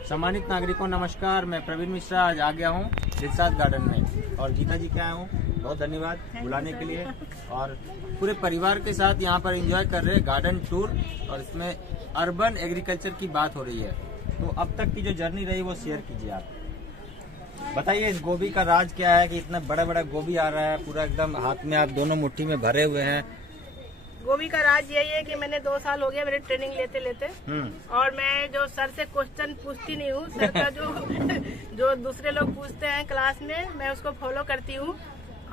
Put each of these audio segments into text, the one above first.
सम्मानित नागरिकों नमस्कार, मैं प्रवीण मिश्रा आज आ गया हूँ दिलसाद गार्डन में और गीता जी के आया हूँ। बहुत धन्यवाद बुलाने के लिए और पूरे परिवार के साथ यहाँ पर एंजॉय कर रहे हैं गार्डन टूर और इसमें अर्बन एग्रीकल्चर की बात हो रही है। तो अब तक की जो जर्नी रही वो शेयर कीजिए आप। बताइए इस गोभी का राज क्या है कि इतना बड़ा बड़ा गोभी आ रहा है, पूरा एकदम हाथ में आप दोनों मुट्ठी में भरे हुए हैं। गोभी का राज यही है कि मैंने 2 साल हो गया मेरे ट्रेनिंग लेते लेते और मैं जो सर से क्वेश्चन पूछती नहीं हूँ, सर का जो दूसरे लोग पूछते हैं क्लास में मैं उसको फॉलो करती हूँ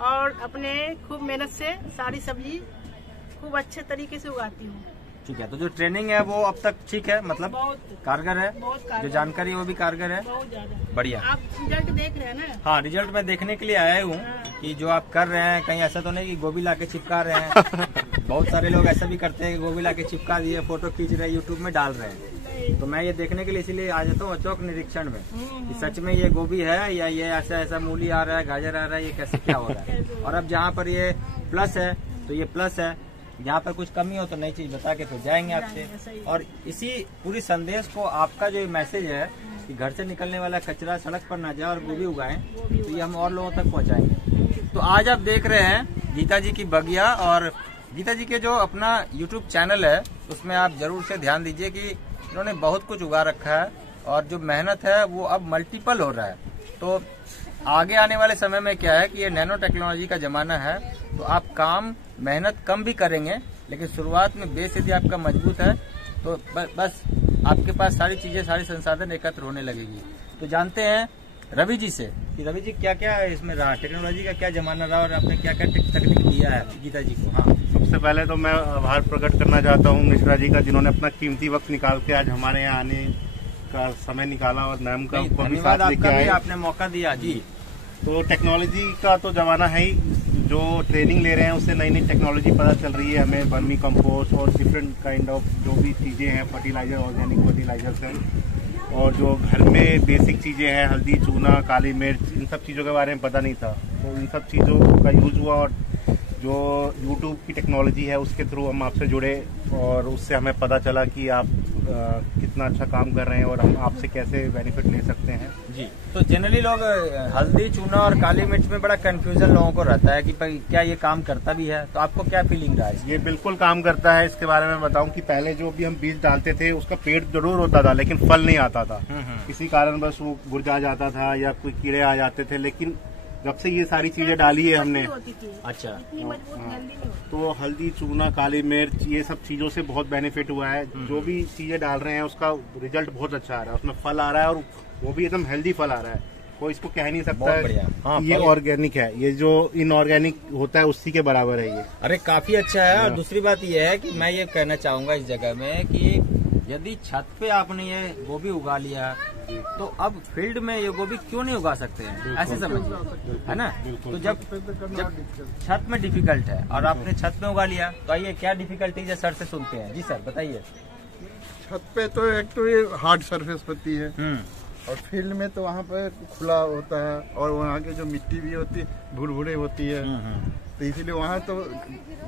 और अपने खूब मेहनत से सारी सब्जी खूब अच्छे तरीके से उगाती हूँ। ठीक है, तो जो ट्रेनिंग है वो अब तक ठीक है, मतलब बहुत कारगर है, बहुत कारगर, जो जानकारी है वो भी कारगर है, बहुत ज्यादा बढ़िया। आप रिजल्ट देख रहे हैं ना? हाँ, रिजल्ट मैं देखने के लिए आया हूँ कि जो आप कर रहे हैं कहीं ऐसा तो नहीं कि गोभी लाके चिपका रहे हैं। बहुत सारे लोग ऐसा भी करते हैं कि गोभी लाके चिपका दिए, फोटो खींच रहे हैं, यूट्यूब में डाल रहे हैं। तो मैं ये देखने के लिए इसीलिए आ जाता हूँ अचौक निरीक्षण में कि सच में ये गोभी है या ये ऐसा ऐसा मूली आ रहा है, गाजर आ रहा है, ये कैसे क्या हो रहा है। और अब जहाँ पर ये प्लस है तो ये प्लस है, यहाँ पर कुछ कमी हो तो नई चीज बता के फिर जाएंगे आपसे। और इसी पूरी संदेश को आपका जो मैसेज है कि घर से निकलने वाला कचरा सड़क पर ना जाए और गोभी उगाएं, तो ये हम और लोगों तक पहुँचाएंगे। तो आज आप देख रहे हैं गीता जी की बगिया और गीता जी के जो अपना YouTube चैनल है उसमें आप जरूर से ध्यान दीजिए कि इन्होंने बहुत कुछ उगा रखा है और जो मेहनत है वो अब मल्टीपल हो रहा है। तो आगे आने वाले समय में क्या है कि ये नैनो टेक्नोलॉजी का जमाना है, तो आप काम मेहनत कम भी करेंगे लेकिन शुरुआत में बेस यदि आपका मजबूत है तो बस आपके पास सारी चीजें सारी संसाधन एकत्र होने लगेगी। तो जानते हैं रवि जी से कि रवि जी क्या क्या इसमें रहा, टेक्नोलॉजी का क्या जमाना रहा और आपने क्या क्या तकनीक दिया है गीता जी को। हाँ, सबसे पहले तो मैं आभार प्रकट करना चाहता हूँ मिश्रा जी का, जिन्होंने अपना कीमती वक्त निकाल के आज हमारे यहाँ आने का समय निकाला और मैम का धन्यवाद आपका भी, आपने मौका दिया जी। तो टेक्नोलॉजी का तो जमाना है ही, जो ट्रेनिंग ले रहे हैं उससे नई नई टेक्नोलॉजी पता चल रही है हमें, वर्मी कंपोस्ट और डिफरेंट काइंड ऑफ जो भी चीज़ें हैं, फर्टिलाइजर, ऑर्गेनिक फर्टिलाइजर्स हैं, और जो घर में बेसिक चीज़ें हैं, हल्दी, चूना, काली मिर्च, इन सब चीज़ों के बारे में पता नहीं था। तो इन सब चीज़ों का यूज़ हुआ और जो YouTube की टेक्नोलॉजी है उसके थ्रू हम आपसे जुड़े और उससे हमें पता चला कि आप कितना अच्छा काम कर रहे हैं और हम आपसे कैसे बेनिफिट ले सकते हैं जी। तो जनरली लोग हल्दी, चूना और काली मिर्च में बड़ा कंफ्यूजन लोगों को रहता है कि क्या ये काम करता भी है, तो आपको क्या फीलिंग रहा है? ये बिल्कुल काम करता है। इसके बारे में बताऊं कि पहले जो भी हम बीज डालते थे उसका पेड़ जरूर होता था लेकिन फल नहीं आता था, किसी कारण बस वो मुरझा जाता था या कोई कीड़े आ जाते थे। लेकिन जब से ये सारी चीजें डाली है हमने, अच्छा, तो हल्दी, चूना, काली मिर्च, ये सब चीजों से बहुत बेनिफिट हुआ है। जो भी चीजें डाल रहे हैं उसका रिजल्ट बहुत अच्छा आ रहा है, उसमें फल आ रहा है और वो भी एकदम हेल्दी फल आ रहा है। कोई इसको कह नहीं सकता है हाँ, ये ऑर्गेनिक है, ये जो इनऑर्गेनिक होता है उसी के बराबर है ये। अरे काफी अच्छा है। और दूसरी बात ये है कि मैं ये कहना चाहूंगा इस जगह में कि यदि छत पे आपने ये गोभी उगा लिया तो अब फील्ड में ये गोभी क्यों नहीं उगा सकते हैं, ऐसे समझिए, है ना। तो जब छत में डिफिकल्ट है और आपने छत में उगा लिया, तो आइए क्या डिफिकल्टीज है सर से सुनते हैं। जी सर बताइए। छत पे तो एक तो ये हार्ड सरफेस होती है और फील्ड में तो वहाँ पे खुला होता है और वहाँ की जो मिट्टी भी होती है भुरभुरे होती है, तो इसीलिए वहाँ तो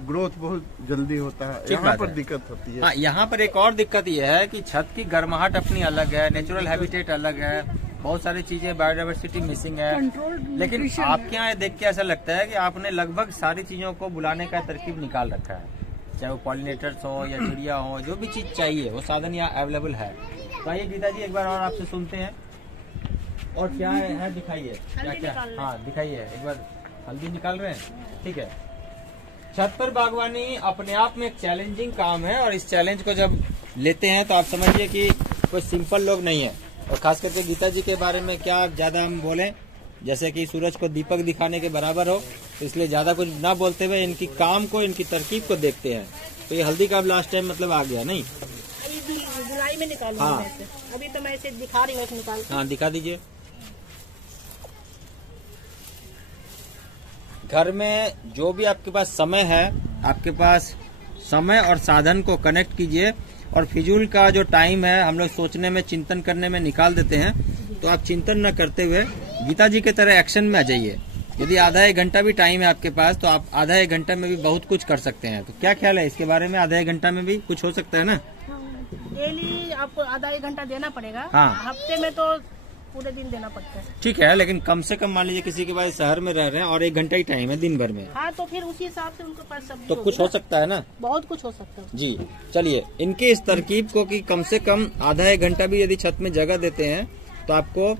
ग्रोथ बहुत जल्दी होता है, यहाँ पर दिक्कत होती है। हाँ, यहाँ पर एक और दिक्कत ये है कि छत की गर्माहट अपनी अलग है, नेचुरल हैबिटेट अलग है, बहुत सारी चीजें बायोडाइवर्सिटी मिसिंग है। लेकिन आपके यहाँ देख के ऐसा लगता है कि आपने लगभग सारी चीजों को बुलाने का तरकीब निकाल रखा है, चाहे वो पॉलिनेटर्स हो या चिड़िया हो, जो भी चीज चाहिए वो साधन यहाँ अवेलेबल है। तो आइए गीता जी एक बार और आपसे सुनते हैं और क्या है दिखाइए, क्या क्या। हाँ दिखाइए एक बार। हल्दी निकाल रहे हैं, ठीक है। छत पर बागवानी अपने आप में एक चैलेंजिंग काम है और इस चैलेंज को जब लेते हैं तो आप समझिए कि कोई सिंपल लोग नहीं है। और खास करके गीता जी के बारे में क्या ज्यादा हम बोलें, जैसे कि सूरज को दीपक दिखाने के बराबर हो, तो इसलिए ज्यादा कुछ ना बोलते हुए इनकी काम को, इनकी तरकीब को देखते हैं। तो ये हल्दी का अब लास्ट टाइम मतलब आ गया नहीं, जुलाई में निकालूंगा। हाँ। अभी तो मैं इसे दिखा रही हूँ, निकाल। हाँ दिखा दीजिए। घर में जो भी आपके पास समय है, आपके पास समय और साधन को कनेक्ट कीजिए और फिजूल का जो टाइम है हम लोग सोचने में, चिंतन करने में निकाल देते हैं, तो आप चिंतन न करते हुए गीता जी के तरह एक्शन में आ जाइए। यदि आधा एक घंटा भी टाइम है आपके पास तो आप आधा एक घंटा में भी बहुत कुछ कर सकते हैं। तो क्या ख्याल है इसके बारे में, आधा एक घंटा में भी कुछ हो सकता है ना? डेली आपको आधा 1 घंटा देना पड़ेगा। हाँ। हफ्ते में तो पूरे दिन देना पड़ता है। ठीक है, लेकिन कम से कम मान लीजिए किसी के पास शहर में रह रहे हैं और 1 घंटा ही टाइम है दिन भर में, हाँ, तो फिर उसी हिसाब से उनके पास सब्जी तो कुछ हो सकता है ना। बहुत कुछ हो सकता है जी चलिए, इनके इस तरकीब को कि कम से कम आधा 1 घंटा भी यदि छत में जगह देते हैं तो आपको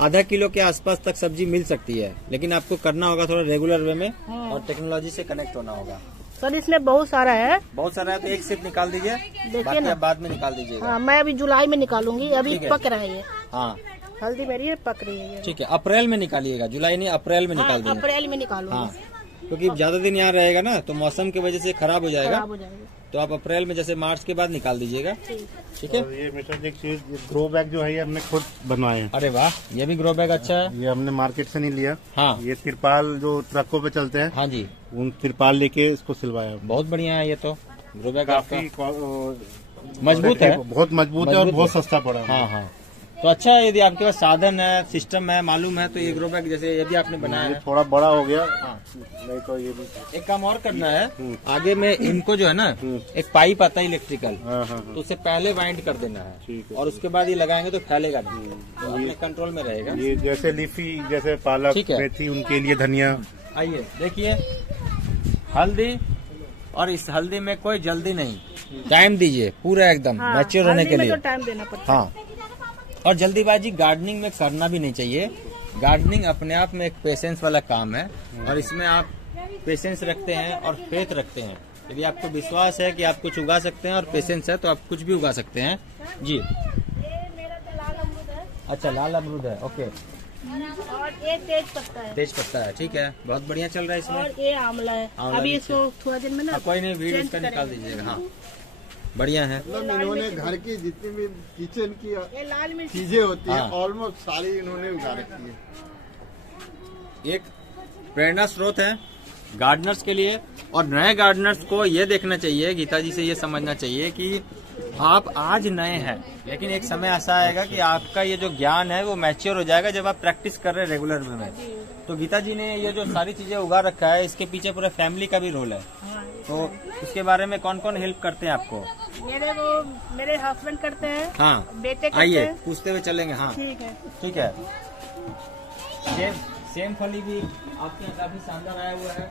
आधा किलो के आसपास तक सब्जी मिल सकती है, लेकिन आपको करना होगा थोड़ा रेगुलर वे में और टेक्नोलॉजी से कनेक्ट होना होगा। सर इसमें बहुत सारा है। बहुत सारा है तो एक सिर्फ निकाल दीजिए, देखिए बाकी ना। आप बाद में निकाल दीजिएगा। हाँ, मैं अभी जुलाई में निकालूंगी, अभी ठीक है। पक रहा है ये। हाँ हल्दी मेरी ये पक रही है ये। ठीक है, अप्रैल में निकालिएगा, जुलाई नहीं अप्रैल में हाँ, निकाल दीजिए। अप्रैल में निकालूंगी। हाँ, क्योंकि ज्यादा दिन यहाँ रहेगा ना तो मौसम की वजह से खराब हो जाएगा, खराब हो जाएगी। तो आप अप्रैल में जैसे मार्च के बाद निकाल दीजिएगा। ठीक है। और ये मिस्टर जी एक चीज, ग्रो बैग जो है ये हमने खुद बनवाए हैं। अरे वाह, ये भी ग्रो बैग अच्छा है। ये हमने मार्केट से नहीं लिया। हाँ ये तिरपाल जो ट्रकों पे चलते हैं, हाँ जी, उन तिरपाल लेके इसको सिलवाया। बहुत बढ़िया है ये तो ग्रो बैग काफी आपका मजबूत है। बहुत मजबूत है और बहुत सस्ता पड़ा है। हाँ हाँ, तो अच्छा है यदि आपके पास साधन है, सिस्टम है, मालूम है, तो ये ग्रो बैग जैसे यदि आपने बनाया ये है। थोड़ा बड़ा हो गया। हाँ। नहीं तो ये भी एक काम और करना है, आगे में इनको जो है ना एक पाइप आता है इलेक्ट्रिकल, हाँ हाँ तो उसे पहले वाइंड कर देना है ठीक है। और उसके बाद ये लगाएंगे तो फैलेगा नहीं, तो अपने कंट्रोल में रहेगा। ये जैसे लीफी जैसे पालक ठीक है। मेथी उनके लिए धनिया। आइए देखिए, हल्दी, और इस हल्दी में कोई जल्दी नहीं, टाइम दीजिए पूरा एकदम हाँ, मैच्योर होने हल्दी के में लिए। तो टाइम देना पड़ता है। हाँ, और जल्दीबाजी गार्डनिंग में करना भी नहीं चाहिए। गार्डनिंग अपने आप में एक पेशेंस वाला काम है और इसमें आप पेशेंस रखते हैं और फेथ रखते हैं। यदि आपको विश्वास है कि आप कुछ उगा सकते हैं और पेशेंस है तो आप कुछ भी उगा सकते हैं। जी, ये मेरा तो लाल अमरूद है अच्छा लाल अमरूद है, ओके, और ये तेज पत्ता है तेज पत्ता है, ठीक है, बहुत बढ़िया चल रहा है इसमें। और ये आंवला है। आंवला अभी भी इसको थोड़ा दिन में ना हाँ, कोई नहीं, वीड change इसका निकाल करेंगे। दीजिएगा। हाँ बढ़िया है। मतलब इन्होंने घर की जितनी भी किचन की ये लाल मिर्च चीजें होती हैं हाँ। ऑलमोस्ट सारी इन्होंने उगा रखी है। एक प्रेरणा स्रोत है गार्डनर्स के लिए, और नए गार्डनर्स को ये देखना चाहिए, गीता जी से ये समझना चाहिए कि आप आज नए हैं, लेकिन एक समय ऐसा आएगा कि आपका ये जो ज्ञान है वो मैच्योर हो जाएगा जब आप प्रैक्टिस कर रहे हैं रेगुलर वे में। तो गीता जी ने ये जो सारी चीजें उगा रखा है, इसके पीछे पूरा फैमिली का भी रोल है। हाँ, तो इसके बारे में कौन कौन हेल्प करते हैं आपको? मेरे हस्बैंड करते हैं। हाँ, बेटे करते आइए हैं। पूछते हुए चलेंगे। हाँ ठीक है। ठीक है। सेम फली भी आपके यहाँ काफी शानदार आया हुआ है।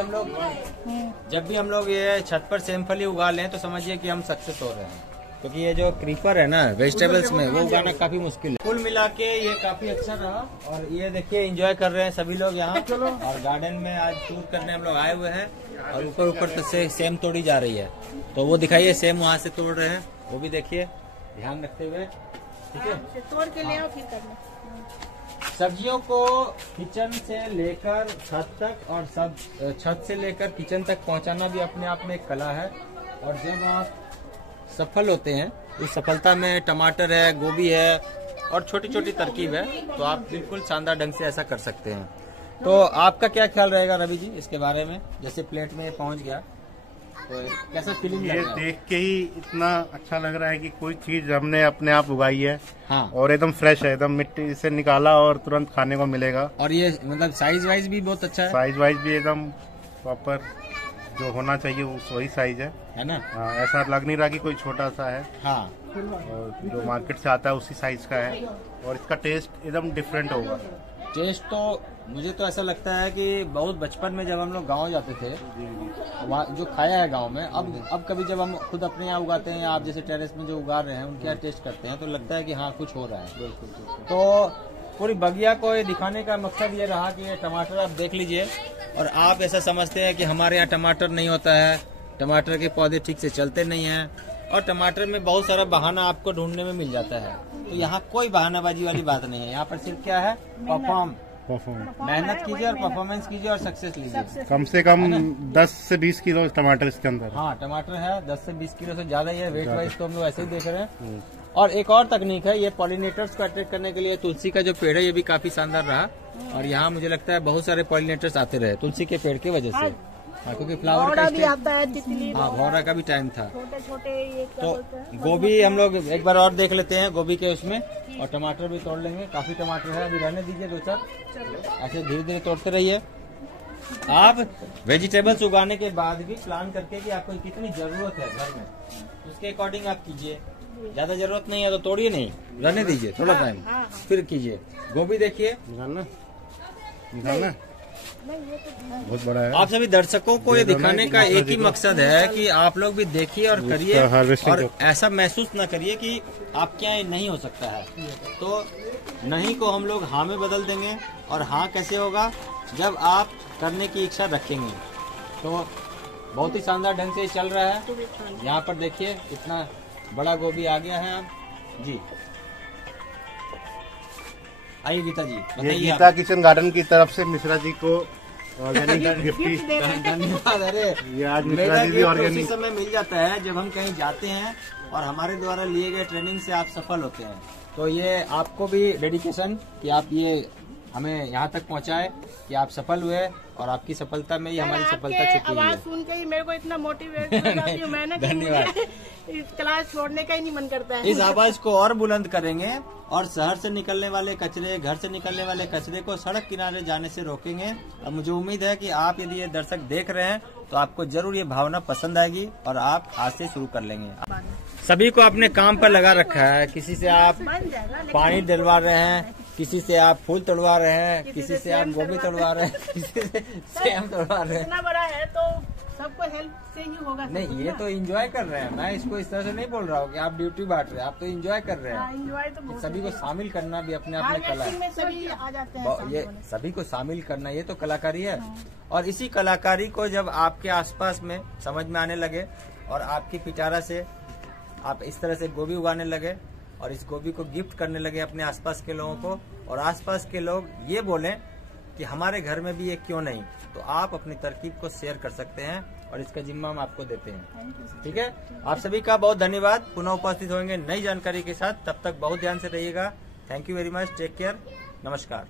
हम लोग जब भी हम लोग ये छत पर सेम फली उगा लें तो समझिए कि हम सक्सेस हो रहे हैं, क्योंकि ये जो क्रीपर है ना वेजिटेबल्स में, वो उगाना काफी मुश्किल है। कुल मिला के ये काफी अच्छा रहा, और ये देखिए एंजॉय कर रहे हैं सभी लोग यहाँ। और गार्डन में आज टूर करने हम लोग आए हुए हैं, और ऊपर ऊपर तक से सेम तोड़ी जा रही है, तो वो दिखाइए सेम वहाँ से तोड़ रहे हैं, वो भी देखिए ध्यान रखते हुए। ठीक है, इसे तोड़ के ले आओ फिर करना। सब्जियों को किचन से लेकर छत तक और सब छत से लेकर किचन तक पहुंचाना भी अपने आप में एक कला है, और जब आप सफल होते हैं उस सफलता में टमाटर है, गोभी है और छोटी छोटी तरकीब है, तो आप बिल्कुल शानदार ढंग से ऐसा कर सकते हैं। तो आपका क्या ख्याल रहेगा रवि जी इसके बारे में? जैसे प्लेट में ये पहुंच गया तो कैसा फीलिंग ये लग रहा है? देख के ही इतना अच्छा लग रहा है कि कोई चीज हमने अपने आप उगाई है। हाँ, और एकदम फ्रेश है, एकदम मिट्टी से निकाला और तुरंत खाने को मिलेगा। और ये मतलब साइज वाइज भी बहुत अच्छा है साइज वाइज भी एकदम प्रॉपर जो होना चाहिए वही साइज है ना? हाँ, ऐसा लग नहीं रहा कि कोई छोटा सा है। हाँ, और जो मार्केट से आता है उसी साइज का है, और इसका टेस्ट एकदम डिफरेंट होगा। टेस्ट तो मुझे तो ऐसा लगता है कि बहुत बचपन में जब हम लोग गांव जाते थे, वहाँ जो खाया है गांव में, अब कभी जब हम खुद अपने यहाँ उगाते हैं, आप जैसे टेरेस में जो उगा रहे हैं उनके यहाँ टेस्ट करते हैं, तो लगता है कि हाँ कुछ हो रहा है। तो पूरी बगिया को ये दिखाने का मकसद ये रहा कि ये टमाटर आप देख लीजिए, और आप ऐसा समझते हैं कि हमारे यहाँ टमाटर नहीं होता है, टमाटर के पौधे ठीक से चलते नहीं हैं, और टमाटर में बहुत सारा बहाना आपको ढूंढने में मिल जाता है। तो यहाँ कोई बहानाबाजी वाली बात नहीं है, यहाँ पर सिर्फ क्या है, मेहनत कीजिए और परफॉर्मेंस कीजिए और सक्सेस लीजिए। कम से कम 10 से 20 किलो टमाटर इसके अंदर। हाँ, टमाटर है 10 से 20 किलो से ज्यादा ही है, वेट वाइज तो हम लोग ऐसे ही देख रहे हैं। और एक और तकनीक है, ये पॉलिनेटर्स को अट्रैक्ट करने के लिए तुलसी का जो पेड़ है ये भी काफी शानदार रहा, और यहाँ मुझे लगता है बहुत सारे पॉलिनेटर्स आते रहे तुलसी के पेड़ की वजह से। हाँ, क्योंकि फ्लावर भौरा का भी स्टेज, आता है, तितली, हाँ भौरा का भी टाइम था। छोटे छोटे ये क्या तो बोलते हैं? गोभी हम लोग एक बार और देख लेते हैं गोभी के उसमें, और टमाटर भी तोड़ लेंगे। काफी टमाटर है, अभी रहने दीजिए 2-4, ऐसे धीरे धीरे तोड़ते रहिए। आप वेजिटेबल्स उगाने के बाद भी प्लान करके कि आपको कितनी जरूरत है घर में, उसके अकॉर्डिंग आप कीजिए। ज्यादा जरूरत नहीं है तो तोड़िए नहीं, रहने दीजिए थोड़ा टाइम, फिर कीजिए। गोभी देखिए, निकालना बहुत बड़ा है। आप सभी दर्शकों को ये दिखाने का एक ही मकसद है कि आप लोग भी देखिए और करिए, और ऐसा महसूस न करिए कि आपके यहाँ नहीं हो सकता है। तो नहीं को हम लोग हाँ में बदल देंगे, और हाँ कैसे होगा, जब आप करने की इच्छा रखेंगे। तो बहुत ही शानदार ढंग से चल रहा है। यहाँ पर देखिए इतना बड़ा गोभी आ गया है। आप जी आइए गीता जी, ये बताइए। गीता किचन गार्डन की तरफ से मिश्रा जी को ऑर्गेनिक गिफ्ट। धन्यवाद। अरे ये आज मेरा मिश्रा जी भी गिफ्ट उसी ऑर्गेनिक। समय मिल जाता है जब हम कहीं जाते हैं और हमारे द्वारा लिए गए ट्रेनिंग से आप सफल होते हैं। तो ये आपको भी डेडिकेशन कि आप ये हमें यहाँ तक पहुँचाए कि आप सफल हुए, और आपकी सफलता में ही हमारी सफलता छुपी हुई आवाज है। सुन के ही मेरे को इतना मोटिवेट हो जाती हूँ मैं ना कि धन्यवाद। मुझे इस क्लास छोड़ने का ही नहीं मन करता है। इस आवाज को और बुलंद करेंगे, और शहर से निकलने वाले कचरे, घर से निकलने वाले कचरे को सड़क किनारे जाने से रोकेंगे। और मुझे उम्मीद है कि आप यदि ये दर्शक देख रहे हैं तो आपको जरूर ये भावना पसंद आएगी, और आप आज से शुरू कर लेंगे। सभी को अपने काम पर लगा रखा है। किसी से आप बन जाएगा, लेकिन पानी डलवा रहे हैं, किसी से आप फूल तोड़वा रहे हैं, किसी से आप गोभी तोड़वा रहे हैं, किसी से सेम तोड़वा रहे हैं। इतना बड़ा है तो सबको हेल्प से ही होगा। नहीं, ये तो एंजॉय कर रहे हैं। मैं इसको इस तरह से नहीं बोल रहा हूँ कि आप ड्यूटी बांट रहे हैं, आप तो एंजॉय कर रहे हैं। एंजॉय तो बहुत सभी को शामिल करना भी अपने आप में कला है। में सभी आ जाते हैं। ये सभी को शामिल करना, ये तो कलाकारी है। और इसी कलाकारी को जब आपके आसपास में समझ में आने लगे, और आपकी पिटारा से आप इस तरह से गोभी उगाने लगे, और इस गोभी को गिफ्ट करने लगे अपने आसपास के लोगों को, और आसपास के लोग ये बोलें कि हमारे घर में भी ये क्यों नहीं, तो आप अपनी तरकीब को शेयर कर सकते हैं, और इसका जिम्मा हम आपको देते हैं। ठीक है, आप सभी का बहुत धन्यवाद। पुनः उपस्थित होंगे नई जानकारी के साथ, तब तक बहुत ध्यान से रहिएगा। Thank you very much, take care, नमस्कार।